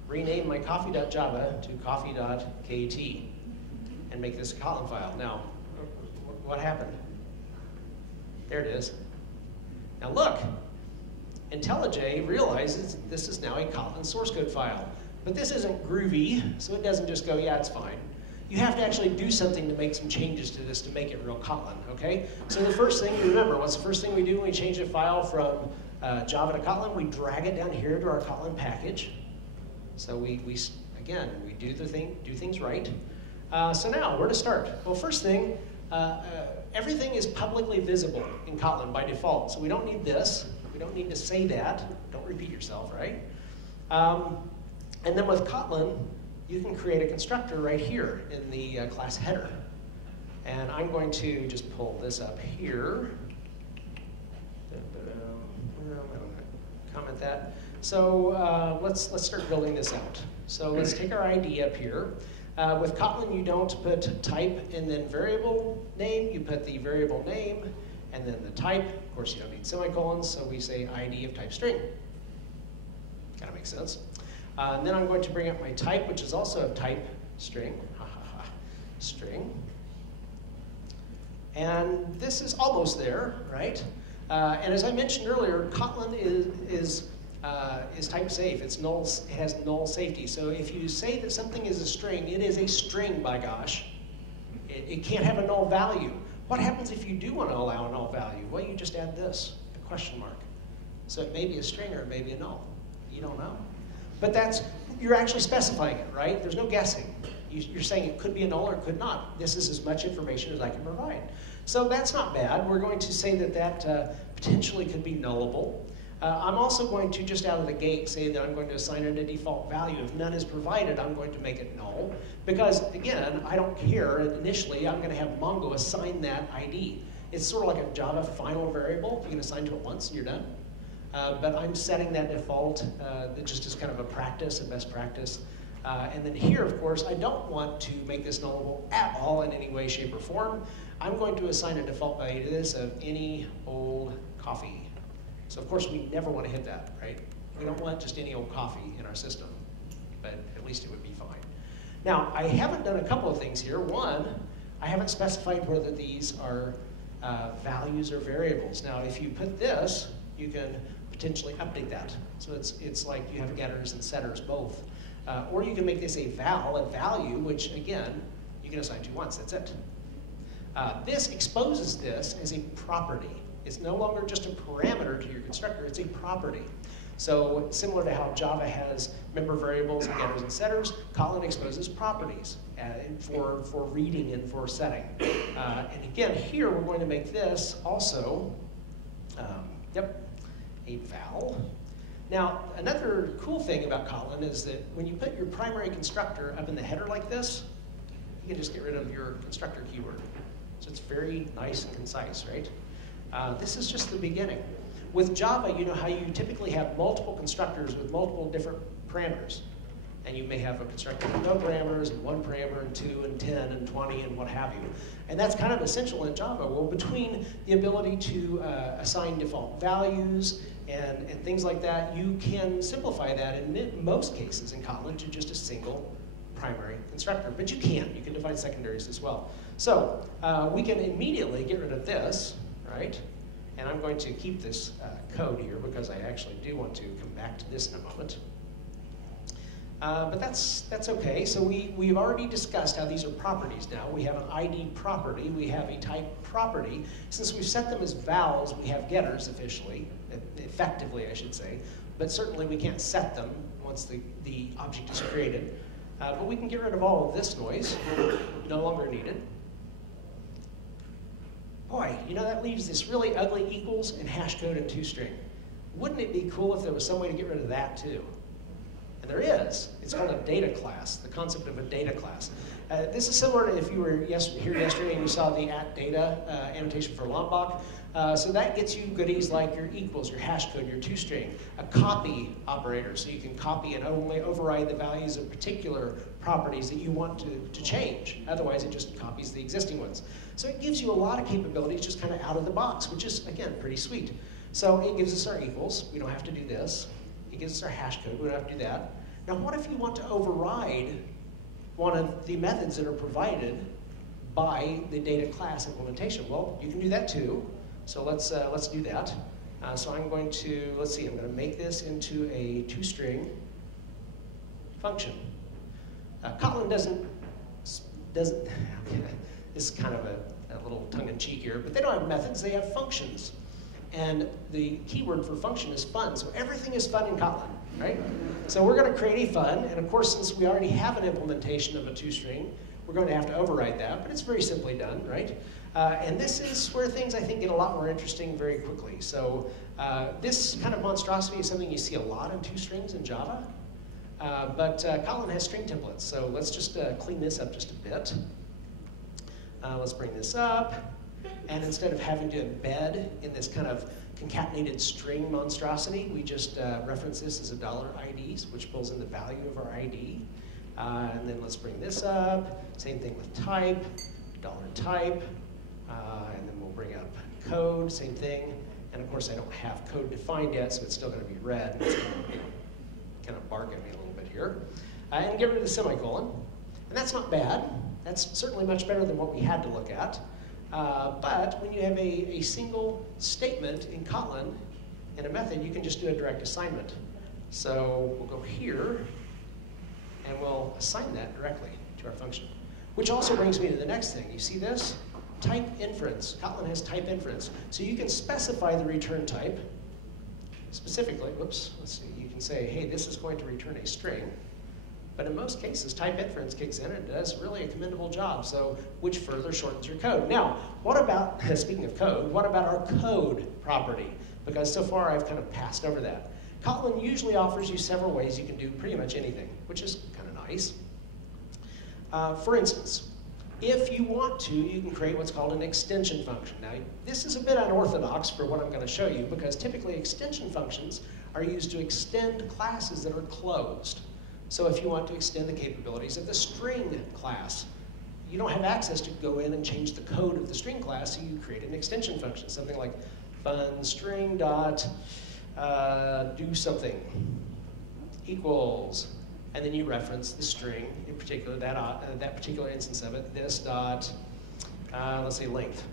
rename my coffee.java to coffee.kt and make this a Kotlin file. Now, what happened? There it is. Now look, IntelliJ realizes this is now a Kotlin source code file. But this isn't groovy, so it doesn't just go, yeah, it's fine. You have to actually do something to make some changes to this to make it real Kotlin, okay? So the first thing, remember, what's the first thing we do when we change a file from Java to Kotlin? We drag it down here to our Kotlin package. So we do things right. So now, where to start? Well, first thing, everything is publicly visible in Kotlin by default. So we don't need this. We don't need to say that. Don't repeat yourself, right? And then with Kotlin, you can create a constructor right here in the class header. And I'm going to just pull this up here. I'm going to comment that. So let's start building this out. So let's take our ID up here. With Kotlin, you don't put type and then variable name. You put the variable name and then the type. Of course, you don't need semicolons, so we say ID of type string. Kind of makes sense. And then I'm going to bring up my type, which is also of type string. String. And this is almost there, right? And as I mentioned earlier, Kotlin is type safe. It has null safety. So if you say that something is a string, it is a string, by gosh. It can't have a null value. What happens if you do want to allow a null value? Well, you just add this, a question mark. So it may be a string or it may be a null. You don't know. But you're actually specifying it, right? There's no guessing. You're saying it could be a null or it could not. This is as much information as I can provide. So that's not bad. We're going to say that potentially could be nullable. I'm also going to, just out of the gate, say that I'm going to assign it a default value. If none is provided, I'm going to make it null. Because, again, I don't care. Initially, I'm going to have Mongo assign that ID. It's sort of like a Java final variable. You can assign to it once and you're done. But I'm setting that default that just as kind of a practice, a best practice. And then here, of course, I don't want to make this nullable at all in any way, shape, or form. I'm going to assign a default value to this of any old coffee. So of course, we never want to hit that, right? We don't want just any old coffee in our system, but at least it would be fine. Now, I haven't done a couple of things here. One, I haven't specified whether these are values or variables. Now, if you put this, you can potentially update that. So it's like you have getters and setters both. Or you can make this a value, which again, you can assign to once, that's it. This exposes this as a property. It's no longer just a parameter to your constructor, it's a property. So similar to how Java has member variables, getters, and setters, Kotlin exposes properties for reading and for setting. And again, here we're going to make this also, a val. Now, another cool thing about Kotlin is that when you put your primary constructor up in the header like this, you can just get rid of your constructor keyword. So it's very nice and concise, right? This is just the beginning. With Java, you know how you typically have multiple constructors with multiple different parameters. And you may have a constructor with no parameters, and 1 parameter, and 2, and 10, and 20, and what have you. And that's kind of essential in Java. Well, between the ability to assign default values and things like that, you can simplify that in most cases in Kotlin to just a single primary constructor. But you can define secondaries as well. So we can immediately get rid of this, right? And I'm going to keep this code here because I actually do want to come back to this in a moment. But that's okay. So we've already discussed how these are properties now. We have an ID property. We have a type property. Since we've set them as vals, we have getters effectively, I should say. But certainly we can't set them once the object is created. But we can get rid of all of this noise. No longer needed. Boy, you know, that leaves this really ugly equals and hash code and toString. Wouldn't it be cool if there was some way to get rid of that too? And there is. It's called a data class, the concept of a data class. This is similar to if you were here yesterday and you saw the @data annotation for Lombok. So that gets you goodies like your equals, your hash code, your toString, a copy operator, so you can copy and only override the values of particular properties that you want to change. Otherwise, it just copies the existing ones. So it gives you a lot of capabilities just kind of out of the box, which is, again, pretty sweet. So it gives us our equals. We don't have to do this. It gives us our hash code. We don't have to do that. Now, what if you want to override one of the methods that are provided by the data class implementation? Well, you can do that too. So let's do that. So I'm going to, let's see, I'm going to make this into a toString function. Kotlin doesn't, this is kind of a little tongue-in-cheek here, but they don't have methods, they have functions. And the keyword for function is fun, so everything is fun in Kotlin, right? So we're going to create a fun, and of course, since we already have an implementation of a toString, we're going to have to override that, but it's very simply done, right? And this is where things, I think, get a lot more interesting very quickly. So this kind of monstrosity is something you see a lot in toStrings in Java, but Kotlin has string templates, so let's just clean this up just a bit. Let's bring this up. And instead of having to embed in this kind of concatenated string monstrosity, we just reference this as a $IDs, which pulls in the value of our ID. And then let's bring this up. Same thing with type, $type. And then we'll bring up code, same thing. And of course, I don't have code defined yet, so it's still going to be red. And it's going to kind of bark at me a little bit here. And get rid of the semicolon. And that's not bad. That's certainly much better than what we had to look at. But when you have a single statement in Kotlin in a method, you can just do a direct assignment. So we'll go here, and we'll assign that directly to our function. Which also brings me to the next thing. You see this? Type inference. Kotlin has type inference. So you can specify the return type. specifically, whoops, let's see, you can say, hey, this is going to return a string. But in most cases, type inference kicks in and it does really a commendable job, so which further shortens your code. Now, what about, speaking of code, what about our code property? Because so far I've kind of passed over that. Kotlin usually offers you several ways you can do pretty much anything, which is kind of nice. For instance, if you want to, you can create what's called an extension function. Now, this is a bit unorthodox for what I'm going to show you, because typically extension functions are used to extend classes that are closed. So if you want to extend the capabilities of the string class, you don't have access to go in and change the code of the string class, so you create an extension function, something like fun string dot do something equals, and then you reference the string, in particular that particular instance of it, this dot, let's say length.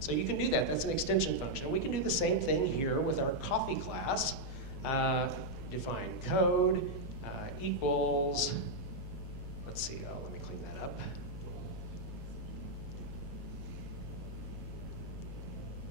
So you can do that. That's an extension function. We can do the same thing here with our coffee class. Define code equals, let's see, let me clean that up.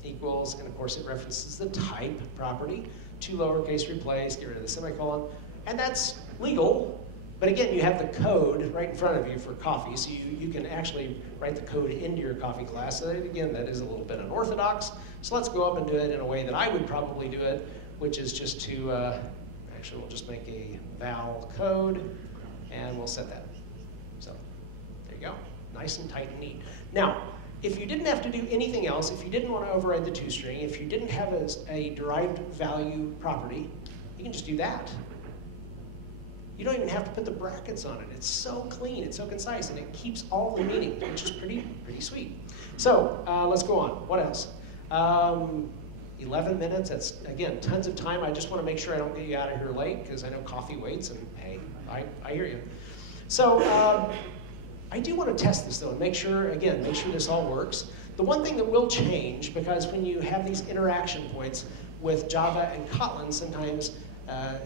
Equals, and of course it references the type property, 2 lowercase replace, get rid of the semicolon, and that's legal, but again, you have the code right in front of you for coffee, so you can actually write the code into your coffee class. So that, again, that is a little bit unorthodox, so let's go up and do it in a way that I would probably do it, which is just to, actually we'll just make a val code, and we'll set that. So, there you go, nice and tight and neat. Now, if you didn't have to do anything else, if you didn't want to override the toString, if you didn't have a derived value property, you can just do that. You don't even have to put the brackets on it. It's so clean, it's so concise, and it keeps all the meaning, which is pretty sweet. So let's go on. What else? 11 minutes, that's, again, tons of time. I just want to make sure I don't get you out of here late, because I know coffee waits, and hey, I hear you. So I do want to test this, though, and make sure, again, make sure this all works. The one thing that will change, because when you have these interaction points with Java and Kotlin, sometimes,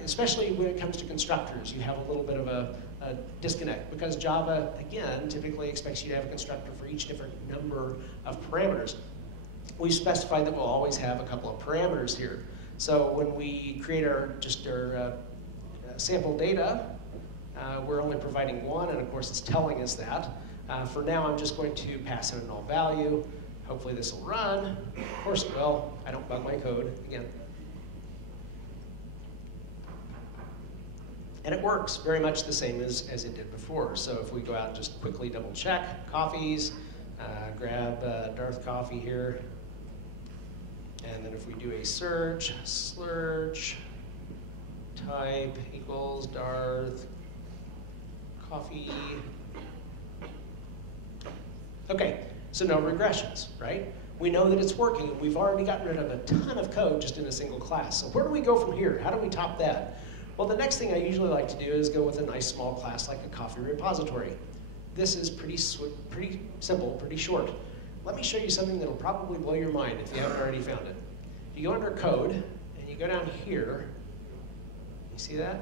especially when it comes to constructors, you have a little bit of a disconnect, because Java, again, typically expects you to have a constructor for each different number of parameters. We've specified that we'll always have a couple of parameters here. So when we create our sample data, we're only providing one, and of course it's telling us that. For now, I'm just going to pass in a null value. Hopefully this will run. Of course it will. I don't bug my code again. And it works very much the same as it did before. So if we go out and just quickly double check coffees, grab Darth Coffee here, and then if we do a search, slurch, type equals Darth Coffee. Okay, so no regressions, right? We know that it's working, and we've already gotten rid of a ton of code just in a single class. So where do we go from here? How do we top that? Well, the next thing I usually like to do is go with a nice small class like a coffee repository. This is pretty simple, pretty short. Let me show you something that'll probably blow your mind if you haven't already found it. You go under code, and you go down here. You see that?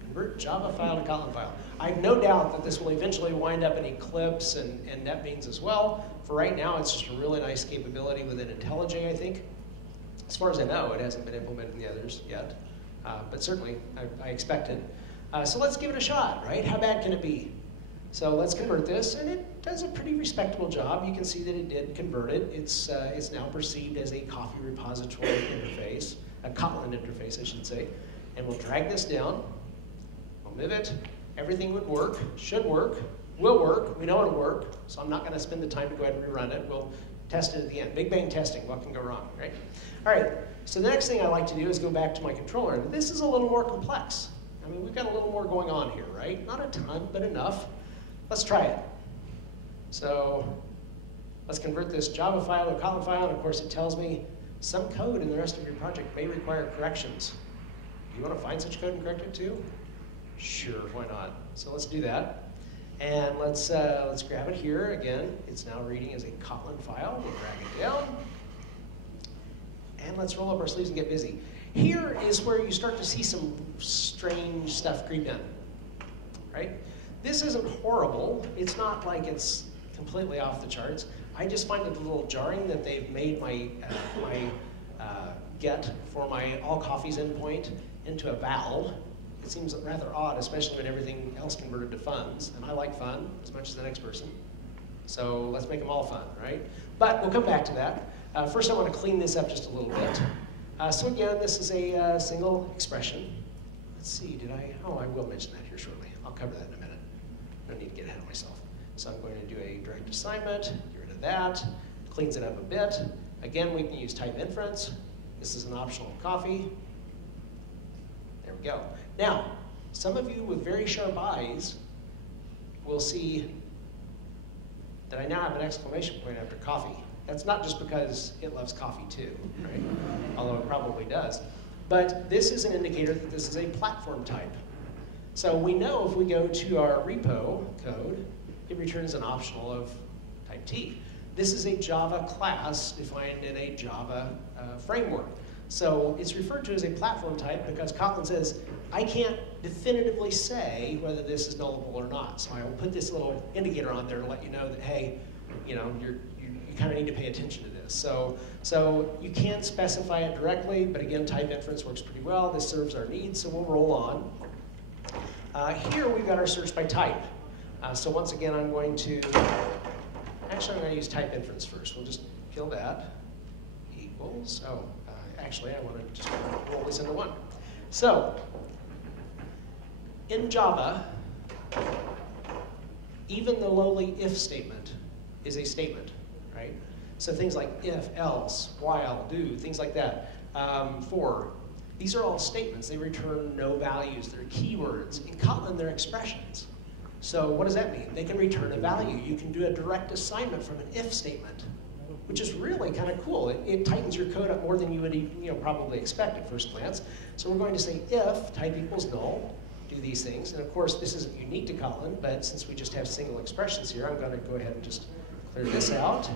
Convert Java file to Kotlin file. I have no doubt that this will eventually wind up in Eclipse and NetBeans as well. For right now, it's just a really nice capability within IntelliJ, I think. As far as I know, it hasn't been implemented in the others yet. But certainly, I expect it. So let's give it a shot, right? How bad can it be? So let's convert this, and it does a pretty respectable job. You can see that it did convert it. It's now perceived as a coffee repository interface, a Kotlin interface, I should say. And we'll drag this down. We'll move it. Everything would work, should work, will work. We know it'll work, so I'm not going to spend the time to go ahead and rerun it. We'll test it at the end. Big bang testing, what can go wrong, right? All right, so the next thing I like to do is go back to my controller. This is a little more complex. I mean, we've got a little more going on here, right? Not a ton, but enough. Let's try it. So let's convert this Java file to a Kotlin file, and of course it tells me some code in the rest of your project may require corrections. Do you want to find such code and correct it too? Sure, why not? So let's do that. And let's grab it here. Again, it's now reading as a Kotlin file. We'll drag it down. And let's roll up our sleeves and get busy. Here is where you start to see some strange stuff creep in, right? This isn't horrible. It's not like it's completely off the charts. I just find it a little jarring that they've made my get for my all coffees endpoint into a val. It seems rather odd, especially when everything else converted to funs, and I like fun as much as the next person. So let's make them all fun, right? But we'll come back to that. First I want to clean this up just a little bit. So again, this is a single expression. Let's see, oh, I will mention that here shortly. I'll cover that in a minute. I don't need to get ahead of myself. So I'm going to do a direct assignment, get rid of that, cleans it up a bit. Again, we can use type inference. This is an optional coffee. There we go. Now, some of you with very sharp eyes will see that I now have an exclamation point after coffee. That's not just because it loves coffee too, right? Although it probably does. But this is an indicator that this is a platform type. So we know if we go to our repo code, it returns an optional of type T. This is a Java class defined in a Java framework. So it's referred to as a platform type because Kotlin says, I can't definitively say whether this is nullable or not. So I will put this little indicator on there to let you know that, hey, you kind of need to pay attention to this. So you can't specify it directly, but again, type inference works pretty well. This serves our needs, so we'll roll on. Here we've got our search by type. So once again, I'm going to use type inference first. We'll just kill that. Equals, actually I want to just roll this into one. So, in Java, even the lowly if statement is a statement, right? So things like if, else, while, do, things like that. For, these are all statements. They return no values. They're keywords. In Kotlin, they're expressions. So what does that mean? They can return a value. You can do a direct assignment from an if statement, which is really kind of cool. It tightens your code up more than you would probably expect at first glance. So we're going to say if type equals null, do these things. And of course, this isn't unique to Kotlin, but since we just have single expressions here, I'm going to go ahead and just clear this out.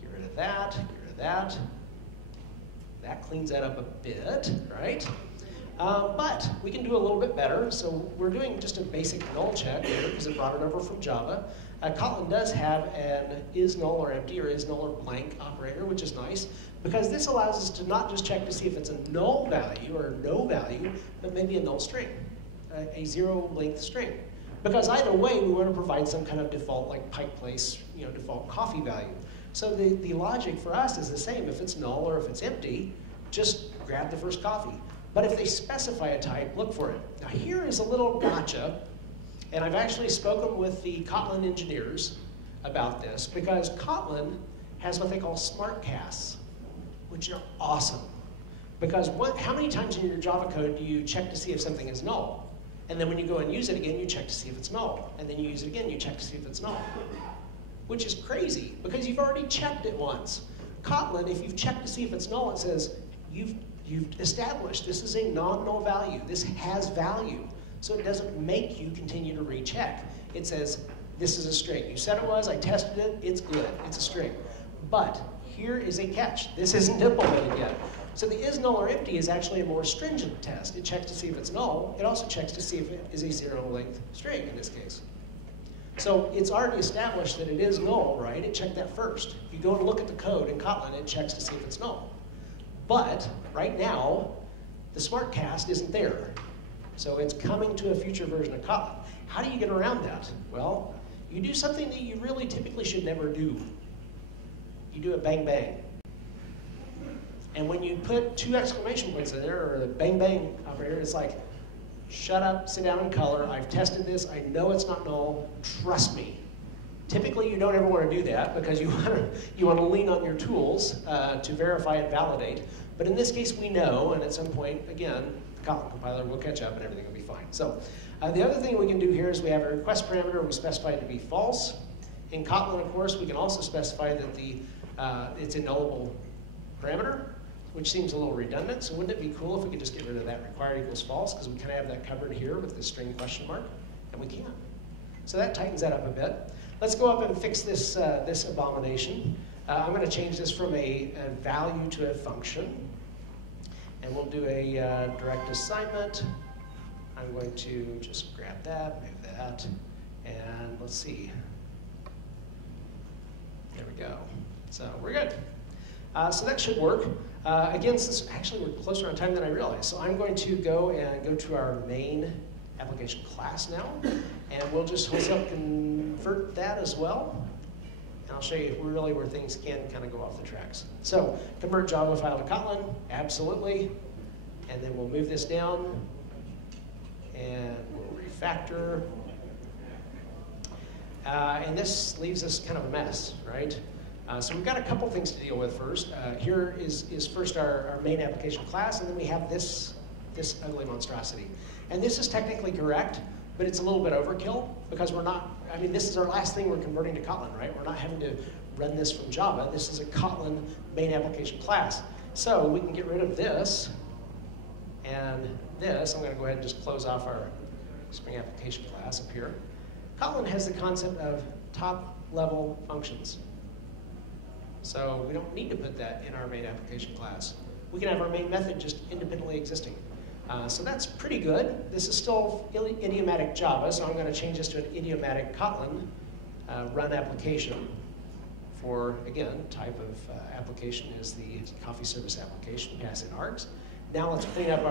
Get rid of that, get rid of that. That cleans that up a bit, right? But we can do a little bit better. So we're doing just a basic null check here because it brought it over from Java. Kotlin does have an is null or empty or is null or blank operator, which is nice because this allows us to not just check to see if it's a null value or no value, but maybe a null string, a zero length string. Because either way, we want to provide some kind of default like Pike Place, default coffee value. So the logic for us is the same. If it's null or if it's empty, just grab the first coffee. But if they specify a type, look for it. Now here is a little gotcha, and I've actually spoken with the Kotlin engineers about this because Kotlin has what they call smart casts, which are awesome. Because how many times in your Java code do you check to see if something is null? And then when you go and use it again, you check to see if it's null. And then you use it again, you check to see if it's null. Which is crazy, because you've already checked it once. Kotlin, if you've checked to see if it's null, it says, you've established this is a non-null value. This has value. So it doesn't make you continue to recheck. It says, this is a string. You said it was, I tested it, it's good, it's a string. But here is a catch. This isn't implemented yet. So the is null or empty is actually a more stringent test. It checks to see if it's null. It also checks to see if it is a zero length string in this case. So it's already established that it is null, right? It checked that first. If you go and look at the code in Kotlin, it checks to see if it's null. But right now, the smart cast isn't there. So it's coming to a future version of Kotlin. How do you get around that? Well, you do something that you really typically should never do. You do a bang bang. And when you put 2 exclamation points in there, or the bang bang operator, it's like, shut up, sit down and color. I've tested this. I know it's not null. Trust me. Typically, you don't ever want to do that because you want to lean on your tools to verify and validate. But in this case, we know, and at some point, again, the Kotlin compiler will catch up and everything will be fine. So the other thing we can do here is we have a request parameter. We specify it to be false. In Kotlin, of course, we can also specify that it's a nullable parameter, which seems a little redundant. So wouldn't it be cool if we could just get rid of that required equals false, because we kind of have that covered here with the string question mark, and we can. So that tightens that up a bit. Let's go up and fix this, this abomination. I'm going to change this from a value to a function. And we'll do a direct assignment. I'm going to just grab that, move that, and let's see. There we go. So we're good. So that should work. Again, since actually we're closer on time than I realized, so I'm going to go to our main application class now, and we'll just wholesale convert that as well. And I'll show you really where things can kind of go off the tracks. So convert Java file to Kotlin, absolutely. And then we'll move this down, and we'll refactor. And this leaves us kind of a mess, right? So we've got a couple things to deal with first. Here is first our main application class, and then we have this ugly monstrosity. And this is technically correct, but it's a little bit overkill because we're not, I mean, this is our last thing we're converting to Kotlin, right? We're not having to run this from Java. This is a Kotlin main application class. So we can get rid of this and this. I'm going to go ahead and just close off our Spring application class up here. Kotlin has the concept of top-level functions. So we don't need to put that in our main application class. We can have our main method just independently existing. So that's pretty good. This is still idiomatic Java, so I'm going to change this to an idiomatic Kotlin run application for, again, type of application is the coffee service application, pass in args. Now let's clean up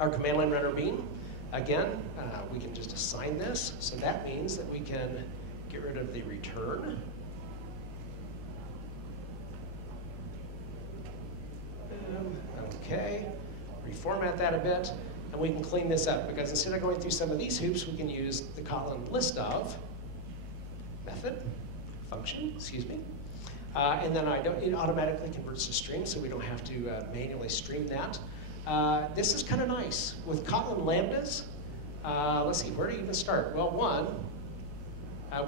our command line runner bean. Again, we can just assign this, so that means that we can get rid of the return. Okay, reformat that a bit, and we can clean this up because instead of going through some of these hoops, we can use the Kotlin list of method, function, excuse me, and then it automatically converts to string, so we don't have to manually stream that. This is kind of nice. With Kotlin lambdas, let's see, where to even start? Well, one,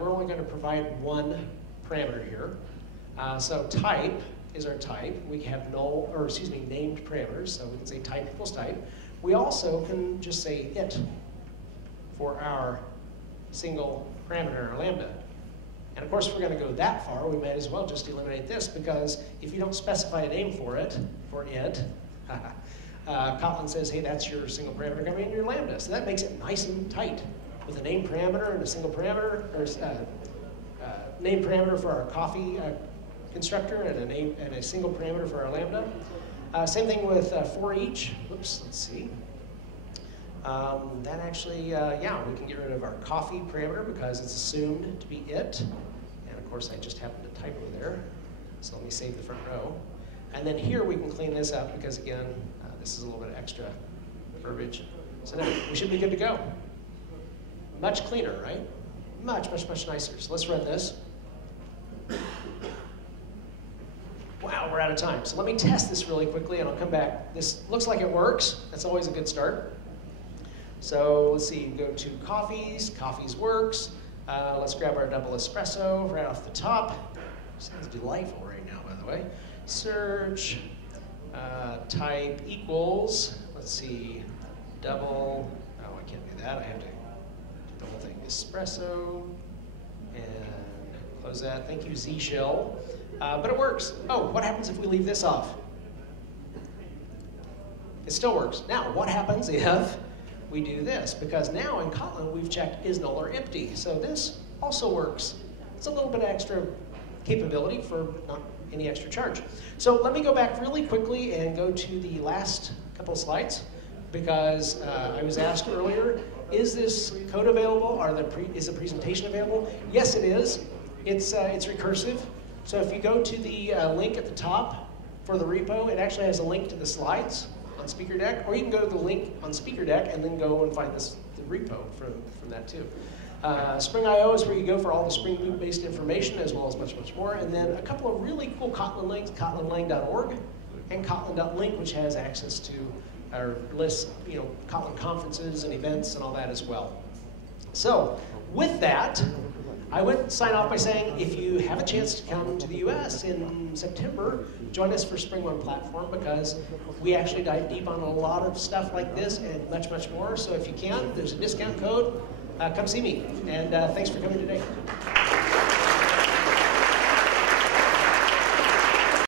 we're only going to provide one parameter here. So type is our type. We have named parameters, so we can say type equals type. We also can just say it for our single parameter, our lambda. And of course, if we're going to go that far, we might as well just eliminate this, because if you don't specify a name for it, Kotlin says, hey, that's your single parameter coming in your lambda. So that makes it nice and tight with a name parameter and a single parameter, or name parameter for our coffee constructor and a single parameter for our lambda. Same thing with for each. Whoops, let's see. That actually, yeah, we can get rid of our coffee parameter because it's assumed to be it. And of course, I just happened to typo there. So let me save the front row. And then here we can clean this up because, again, this is a little bit of extra verbiage. So now we should be good to go. Much cleaner, right? Much, much, much nicer. So let's run this. Wow, we're out of time. So let me test this really quickly and I'll come back. This looks like it works. That's always a good start. So let's see, go to coffees. Coffees works. Let's grab our double espresso right off the top. Sounds delightful right now, by the way. Search, type equals, let's see, double, oh, I can't do that. I have to do the whole thing. Espresso, and close that. Thank you, Z shell. But it works. Oh, what happens if we leave this off? It still works. Now, what happens if we do this? Because now in Kotlin, we've checked is null or empty. So this also works. It's a little bit of extra capability for not any extra charge. So let me go back really quickly and go to the last couple of slides, because I was asked earlier, is this code available? Is the presentation available? Yes, it is. It's recursive. So if you go to the link at the top for the repo, it actually has a link to the slides on SpeakerDeck, or you can go to the link on SpeakerDeck and then go and find the repo from that too. Spring.io is where you go for all the Spring Boot-based information, as well as much, much more. And then a couple of really cool Kotlin links, kotlinlang.org and kotlin.link, which has access to our list, Kotlin conferences and events and all that as well. So with that, I would sign off by saying, if you have a chance to come to the US in September, join us for Spring One Platform, because we actually dive deep on a lot of stuff like this and much, much more. So if you can, there's a discount code. Come see me. And thanks for coming today.